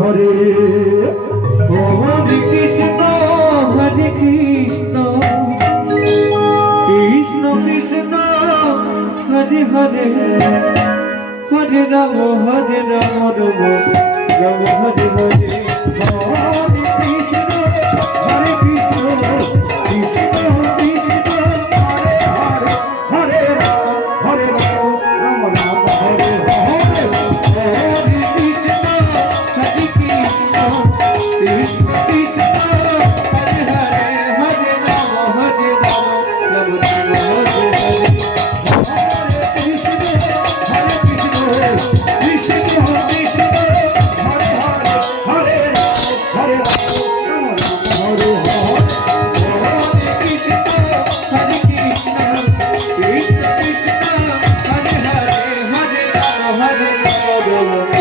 Hare Hare Krishna Hare Krishna Krishna Krishna Hare Hare Hare Ram Ram Ram Hare Hare Hare Krishna Hare Krishna Krishna Krishna Hare Hare Hare Ram Ram Hare Hare Hare Krishna Hare Krishna Krishna Krishna Hare Hare Hare Ram Ram Ram Hare Hare Hare